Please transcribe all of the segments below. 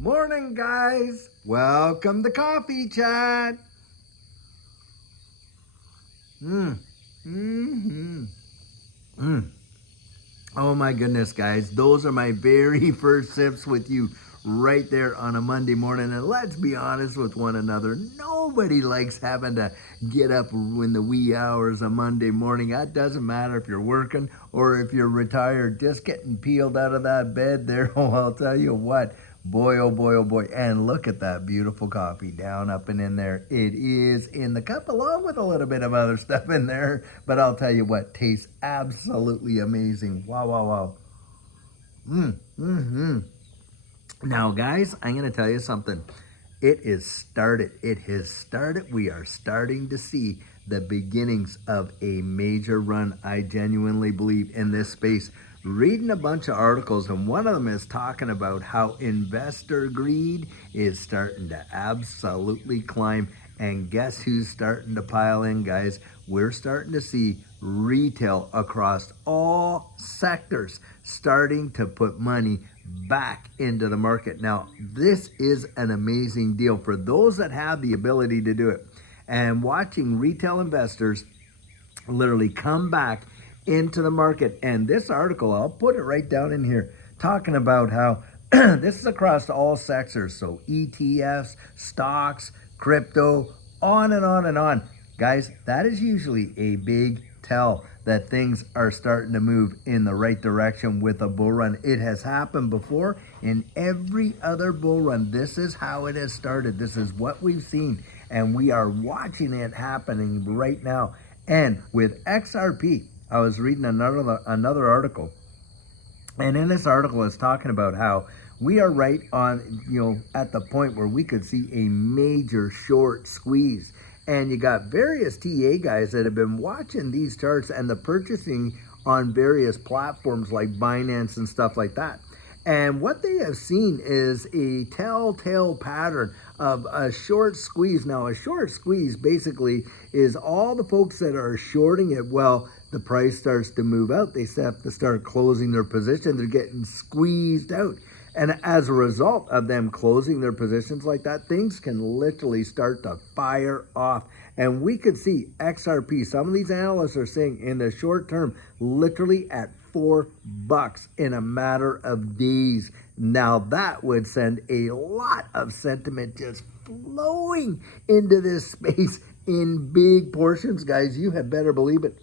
Morning, guys. Welcome to Coffee Chat. Mm. Mm-hmm. Mm. Oh my goodness, guys. Those are my very first sips with you right there on a Monday morning. And let's be honest with one another. Nobody likes having to get up in the wee hours of Monday morning. That doesn't matter if you're working or if you're retired. Just getting peeled out of that bed there. Oh, I'll tell you what. Boy, oh boy, oh boy. And look at that beautiful coffee down up and in there. It is in the cup along with a little bit of other stuff in there. But I'll tell you what, tastes absolutely amazing. Wow, wow, wow. Mm-hmm. Now, guys, I'm going to tell you something. It is started. It has started. We are starting to see the beginnings of a major run. I genuinely believe in this space. Reading a bunch of articles, and one of them is talking about how investor greed is starting to absolutely climb. And guess who's starting to pile in, guys? We're starting to see retail across all sectors starting to put money back into the market. Now, this is an amazing deal for those that have the ability to do it. And watching retail investors literally come back into the market. And this article, I'll put it right down in here, talking about how this is across all sectors. So ETFs, stocks, crypto, on and on and on. Guys, that is usually a big tell that things are starting to move in the right direction with a bull run. It has happened before in every other bull run. This is how it has started. This is what we've seen, and we are watching it happening right now. And with XRP, I was reading another article, and in this article it's talking about how we are right on, at the point where we could see a major short squeeze. And you got various TA guys that have been watching these charts and the purchasing on various platforms like Binance and stuff like that. And what they have seen is a telltale pattern of a short squeeze. Now, a short squeeze basically is all the folks that are shorting it. Well, the price starts to move out. They have to start closing their position. They're getting squeezed out. And as a result of them closing their positions like that, things can literally start to fire off. And we could see XRP, some of these analysts are saying in the short term, literally at $4 in a matter of days. Now that would send a lot of sentiment just flowing into this space in big portions, guys. You had better believe it.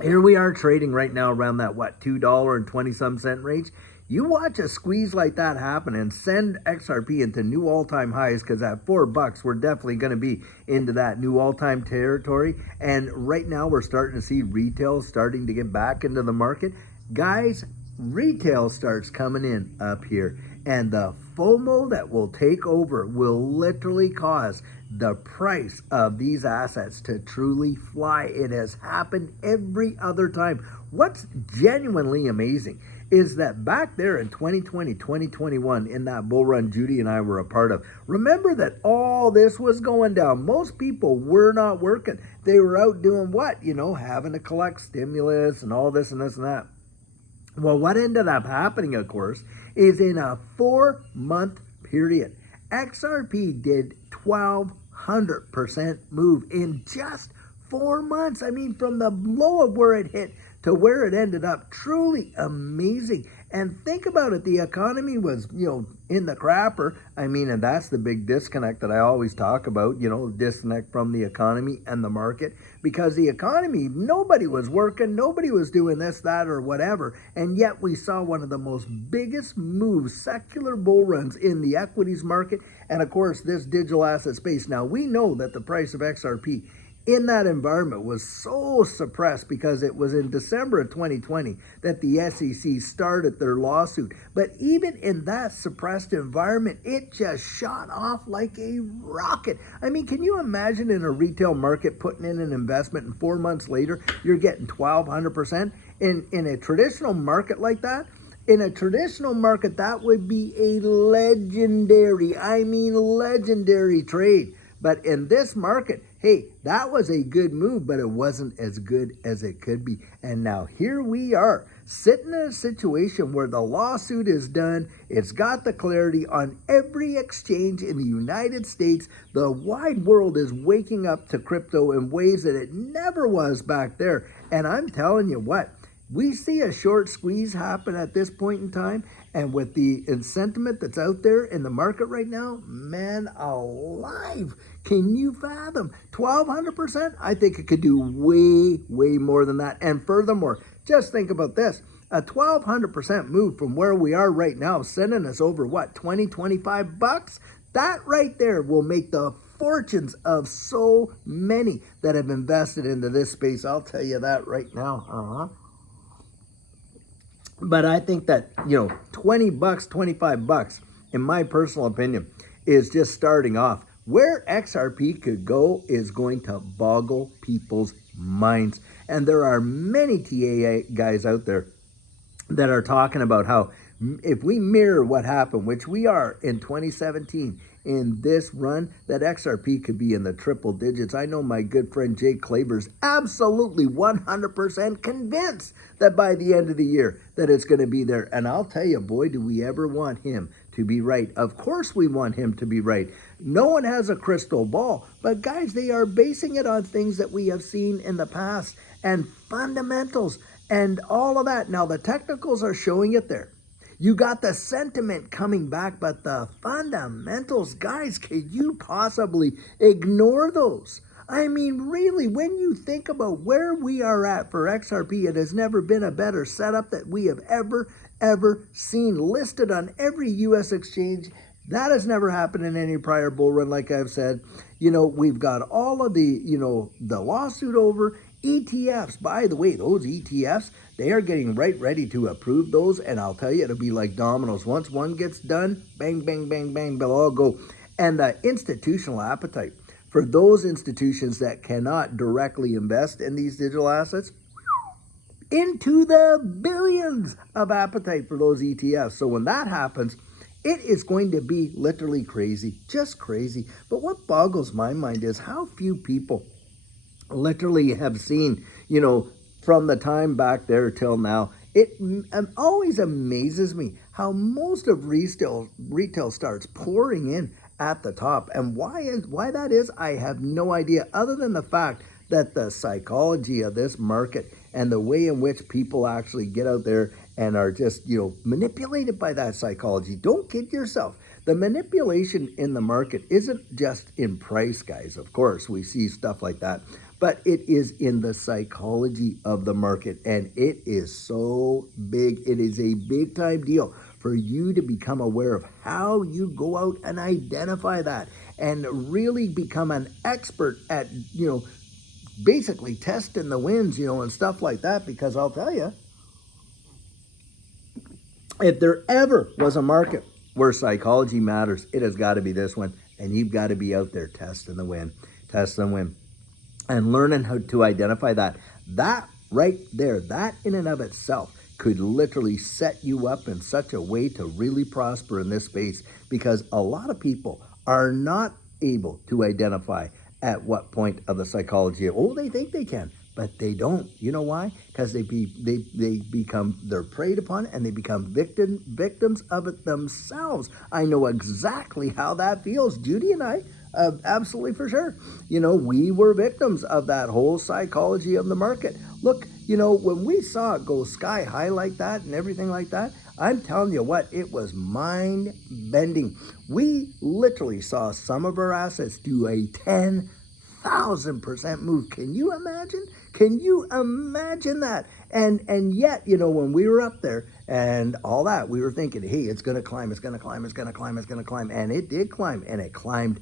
Here we are trading right now around that, $2.20 some cent range. You watch a squeeze like that happen and send XRP into new all-time highs, because at $4, we're definitely going to be into that new all-time territory. And right now we're starting to see retail starting to get back into the market. Guys, retail starts coming in up here, and the FOMO that will take over will literally cause the price of these assets to truly fly. It has happened every other time. What's genuinely amazing is that back there in 2020, 2021, in that bull run Judy and I were a part of, remember that all this was going down. Most people were not working. They were out doing what? Having to collect stimulus and all this and this and that. Well, what ended up happening, of course, is in a 4-month period, XRP did 1,200% move in just 4 months. I mean, from the low of where it hit to where it ended up, truly amazing. And think about it, the economy was, in the crapper. I mean, and that's the big disconnect that I always talk about, disconnect from the economy and the market. Because the economy, nobody was working, nobody was doing this, that, or whatever. And yet we saw one of the most biggest moves, secular bull runs in the equities market. And of course, this digital asset space. Now, we know that the price of XRP in that environment was so suppressed because it was in December of 2020 that the SEC started their lawsuit. But even in that suppressed environment, it just shot off like a rocket. I mean, can you imagine in a retail market putting in an investment and 4 months later, you're getting 1,200%? In a traditional market like that, in a traditional market, that would be a legendary trade. But in this market, hey, that was a good move, but it wasn't as good as it could be. And now here we are sitting in a situation where the lawsuit is done, it's got the clarity on every exchange in the United States. The wide world is waking up to crypto in ways that it never was back there. And I'm telling you what, we see a short squeeze happen at this point in time, and with the sentiment that's out there in the market right now, man alive, can you fathom 1,200%? I think it could do way more than that. And furthermore, just think about this. A 1,200% move from where we are right now, sending us over what, 20, 25 bucks? That right there will make the fortunes of so many that have invested into this space. I'll tell you that right now. But I think that, 20 bucks, 25 bucks, in my personal opinion, is just starting off. Where XRP could go is going to boggle people's minds. And there are many TA guys out there that are talking about how if we mirror what happened, which we are in 2017, in this run, that XRP could be in the triple digits. I know my good friend Jake Klaver's absolutely 100% convinced that by the end of the year that it's going to be there. And I'll tell you, boy, do we ever want him to be right. Of course we want him to be right. No one has a crystal ball, but guys, they are basing it on things that we have seen in the past and fundamentals and all of that. Now, the technicals are showing it there. You got the sentiment coming back, but the fundamentals, guys, could you possibly ignore those? I mean, really, when you think about where we are at for XRP, it has never been a better setup that we have ever seen, listed on every U.S. exchange. That has never happened in any prior bull run, like I've said. We've got all of the, the lawsuit over. ETFs, by the way, those ETFs, they are getting ready to approve those, and I'll tell you, it'll be like dominoes. Once one gets done, bang, bang, bang, bang, they'll all go. And the institutional appetite for those institutions that cannot directly invest in these digital assets, into the billions of appetite for those ETFs. So when that happens, it is going to be literally crazy, just crazy. But what boggles my mind is how few people literally have seen, from the time back there till now. It always amazes me how most of retail starts pouring in at the top. And why that is, I have no idea, other than the fact that the psychology of this market and the way in which people actually get out there and are just, manipulated by that psychology. Don't kid yourself. The manipulation in the market isn't just in price, guys. Of course, we see stuff like that. But it is in the psychology of the market, and it is so big. It is a big time deal for you to become aware of how you go out and identify that and really become an expert at, basically testing the winds, and stuff like that. Because I'll tell you, if there ever was a market where psychology matters, it has got to be this one. And you've got to be out there testing the wind, and learning how to identify that. That right there, that in and of itself could literally set you up in such a way to really prosper in this space, because a lot of people are not able to identify at what point of the psychology. They think they can, but they don't. You know why? Because they're preyed upon, and they become victims of it themselves. I know exactly how that feels. Judy and I, absolutely for sure. We were victims of that whole psychology of the market. Look, when we saw it go sky high like that and everything like that, I'm telling you what, it was mind bending. We literally saw some of our assets do a 10,000% move. Can you imagine? Can you imagine that? And yet, when we were up there and all that, we were thinking, hey, it's going to climb, it's going to climb, it's going to climb, it's going to climb. And it did climb, and it climbed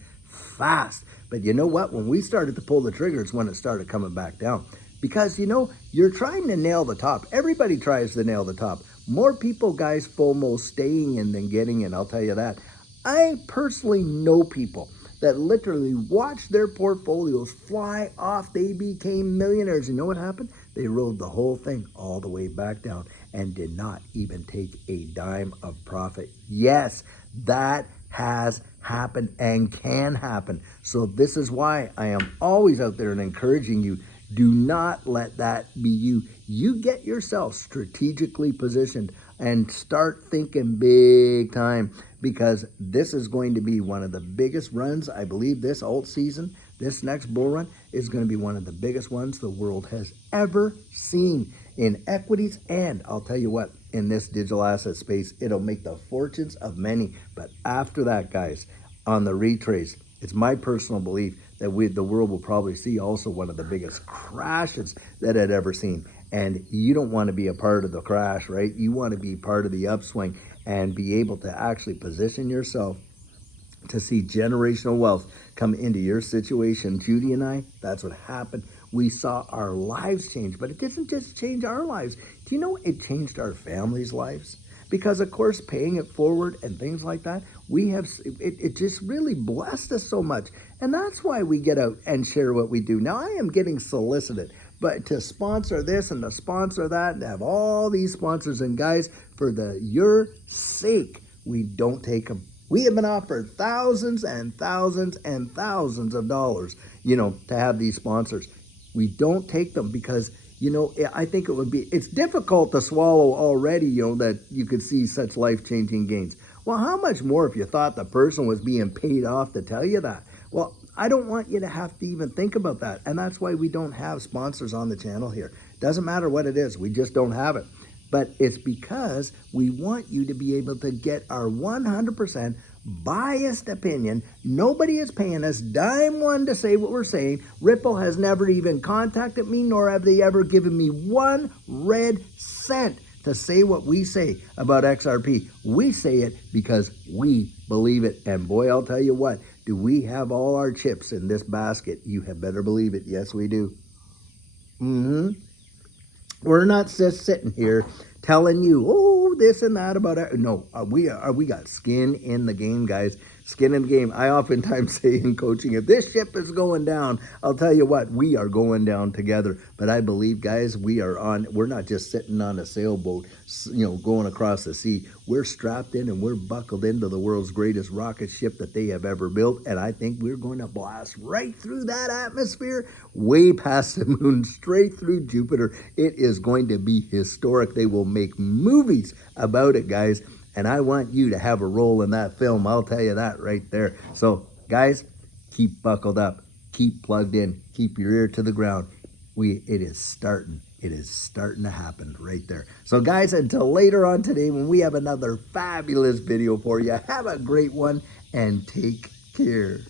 fast. But you know what? When we started to pull the trigger, it's when it started coming back down. Because, you're trying to nail the top. Everybody tries to nail the top. More people, guys, FOMO staying in than getting in, I'll tell you that. I personally know people that literally watched their portfolios fly off. They became millionaires. You know what happened? They rode the whole thing all the way back down and did not even take a dime of profit. Yes, that has happened and can happen. So this is why I am always out there and encouraging you, Do not let that be you. You get yourself strategically positioned and start thinking big time, because this is going to be one of the biggest runs. I believe this alt season, this next bull run, is going to be one of the biggest ones the world has ever seen in equities. And I'll tell you what, in this digital asset space, it'll make the fortunes of many. But after that, guys, on the retrace, it's my personal belief that the world will probably see also one of the biggest crashes that it had ever seen. And you don't want to be a part of the crash, right? You want to be part of the upswing and be able to actually position yourself to see generational wealth come into your situation. Judy and I, that's what happened. We saw our lives change, but it didn't just change our lives. Do you know it changed our families' lives? Because of course, paying it forward and things like that, it just really blessed us so much. And that's why we get out and share what we do. Now, I am getting solicited, but to sponsor this and to sponsor that and to have all these sponsors, and guys, for your sake, we don't take them. We have been offered thousands and thousands and thousands of dollars, to have these sponsors. We don't take them because, I think it's difficult to swallow already, that you could see such life-changing gains. Well, how much more if you thought the person was being paid off to tell you that? Well, I don't want you to have to even think about that. And that's why we don't have sponsors on the channel here. Doesn't matter what it is. We just don't have it. But it's because we want you to be able to get our 100% biased opinion. Nobody is paying us dime one to say what we're saying. Ripple has never even contacted me, nor have they ever given me one red cent to say what we say about XRP. We say it because we believe it. And boy, I'll tell you what, do we have all our chips in this basket? You had better believe it. Yes, we do. We're not just sitting here telling you, oh, this and that about it. No, we got skin in the game, guys. Skin in the game. I oftentimes say in coaching, if this ship is going down, I'll tell you what, we are going down together. But I believe, guys, we're not just sitting on a sailboat, going across the sea. We're strapped in and we're buckled into the world's greatest rocket ship that they have ever built. And I think we're going to blast right through that atmosphere, way past the moon, straight through Jupiter. It is going to be historic. They will make movies about it, guys. And I want you to have a role in that film. I'll tell you that right there. So, guys, keep buckled up. Keep plugged in. Keep your ear to the ground. It is starting. It is starting to happen right there. So, guys, until later on today when we have another fabulous video for you, have a great one and take care.